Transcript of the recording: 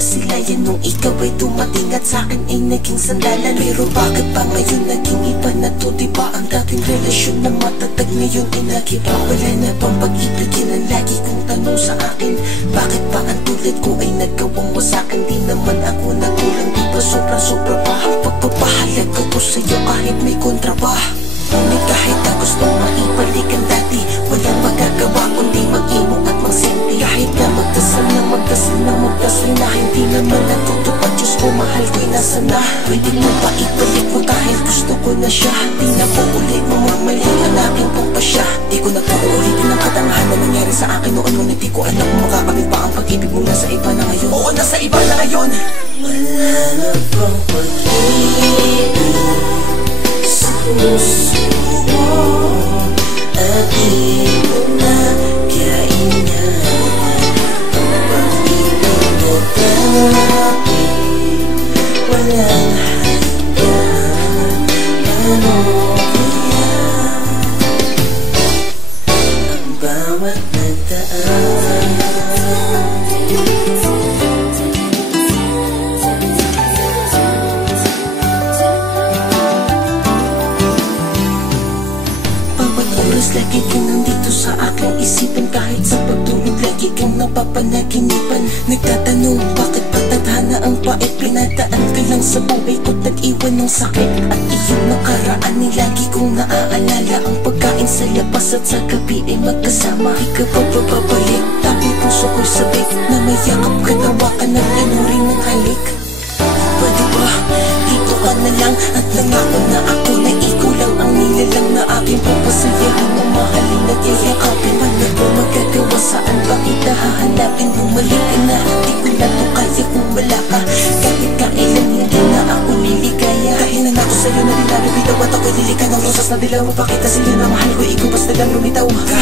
nasilayan nung ikaw ay dumating at sa'kin ay naging sandalan. Pero bakit pa ngayon naging iba na to? Diba ang dating relasyon na matatag ngayon ay nagiba? Wala na bang pag-ibig? Yan ang lagi kong tanong sa akin. Bakit ba ang tulad ko ay nagawang wasakin? Di naman ako nagulang, di ba sobra-sobra pa ang pagpapahalaga ko sa'yo kahit may kontra pa? Ngunit kahit na gusto maibalik ang dati, walang magagawa kundi mag-imo at magsinti. Kahit na magdasal na hindi naman natutupad. Diyos ko, mahal ko'y nasa na. Pwede mo ba ibalik mo dahil gusto ko na siya? Di na po ulit mamamali ang aking pampasya. Di ko na po uulitin ang katangahan na nangyari sa akin noon. Ngunit di ko alam kung makakamit pa ang pag-ibig mo. Nasa iba na ngayon. Oo, nasa iba na ngayon. Wala na bang pag-ibig sa puso mo at di mo na kaingat ang pag-ibig na dati? Walang hanggan, ano kaya ang bawat nagdaan? Lagi kang nandito sa aking isipan. Kahit sa pagtulog lagi kang napapanaginipan. Nagtatanong bakit ba tadhana ang pait? Pinadaan ka lang sa buhay ko't nag-iwan ng sakit. At iyong nakaraan ni lagi kong naaalala. Ang pagkain sa labas at sa gabi ay magkasama. Di ka pa babalik, tapi puso ko'y sabik. Na may yakap ka, tawakan at linurin ng halik. Pwede ba, dito ka na lang at nangako na ako na ikaw lang ang nilalang na aking papasayahin, mamahalin at yayakapin. Paano ko magagawa, saan ba kita hahanapin? Bumalik ka na, di ko na to kaya kung wala ka. Kahit kailan hindi na ako liligaya. Dahil na ako sa'yo na dinarabitaw at ako'y lilika ng rosas na dilaw. Pakita sa'yo na mahal ko, ikaw basta lang lumitaw ka.